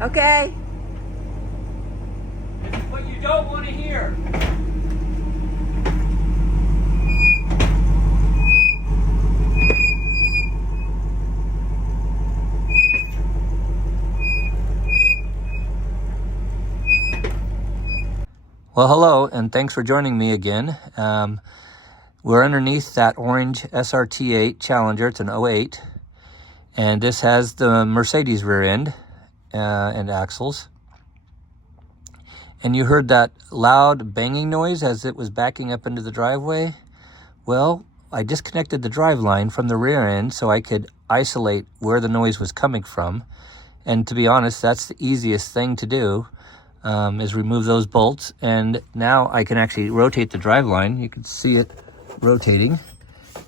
Okay. This is what you don't want to hear. Well, hello, and thanks for joining me again. We're underneath that orange SRT8 Challenger. It's an '08, and this has the Mercedes rear end and axles. And you heard that loud banging noise as it was backing up into the driveway. Well, I disconnected the drive line from the rear end so I could isolate where the noise was coming from. And to be honest, that's the easiest thing to do. Is remove those bolts, and now I can actually rotate the drive line. You can see it rotating,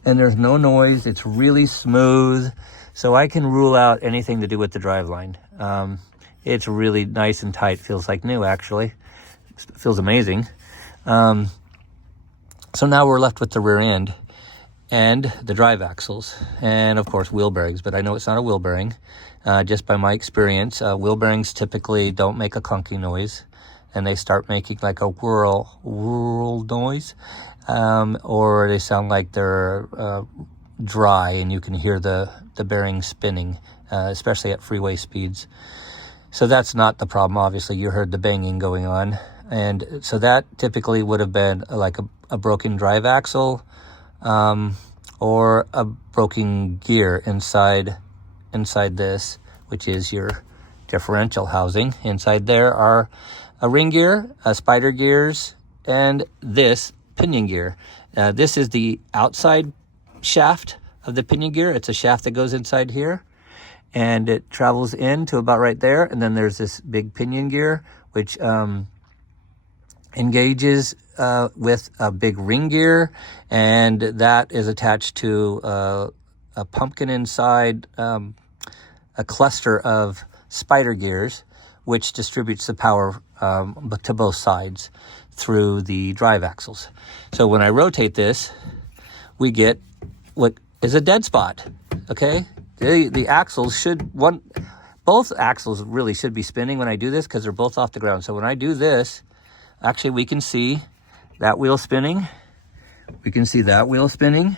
and there's no noise. It's really smooth, so I can rule out anything to do with the drive line. It's really nice and tight. Feels like new, actually. It feels amazing. So now we're left with the rear end and the drive axles, and of course wheel bearings, but I know it's not a wheel bearing. Just by my experience, wheel bearings typically don't make a clunky noise, and they start making like a whirl noise, or they sound like they're dry, and you can hear the bearing spinning, especially at freeway speeds. So that's not the problem. Obviously, you heard the banging going on, and so that typically would have been like a broken drive axle, or a broken gear inside this, which is your differential housing. Inside there are a ring gear, spider gears, and this pinion gear. This is the outside shaft of the pinion gear. It's a shaft that goes inside here, and it travels in to about right there. And then there's this big pinion gear, which engages with a big ring gear, and that is attached to a pumpkin inside, a cluster of spider gears, which distributes the power to both sides through the drive axles. So when I rotate this, we get what is a dead spot. Okay, the axles both axles really should be spinning when I do this, because they're both off the ground. So when I do this, actually we can see that wheel spinning. We can see that wheel spinning.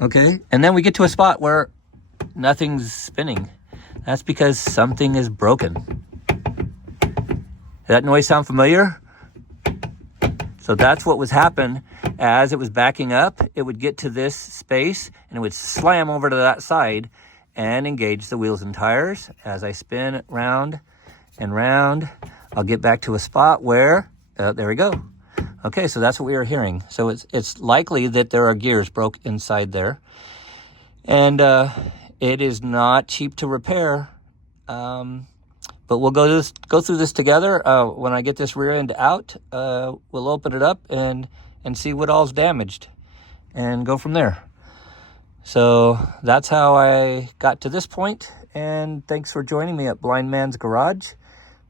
Okay, and then we get to a spot where nothing's spinning. That's because something is broken. Does that noise sound familiar? So that's what was happening. As it was backing up, it would get to this space, and it would slam over to that side and engage the wheels and tires. As I spin it round and round, I'll get back to a spot where, there we go. Okay, so that's what we were hearing. So it's likely that there are gears broke inside there. And it is not cheap to repair. But we'll go through this together. When I get this rear end out, we'll open it up and see what all's damaged and go from there. So that's how I got to this point. And thanks for joining me at Blind Man's Garage.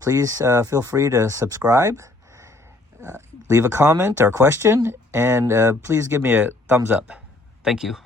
Please feel free to subscribe, leave a comment or question, and please give me a thumbs up. Thank you.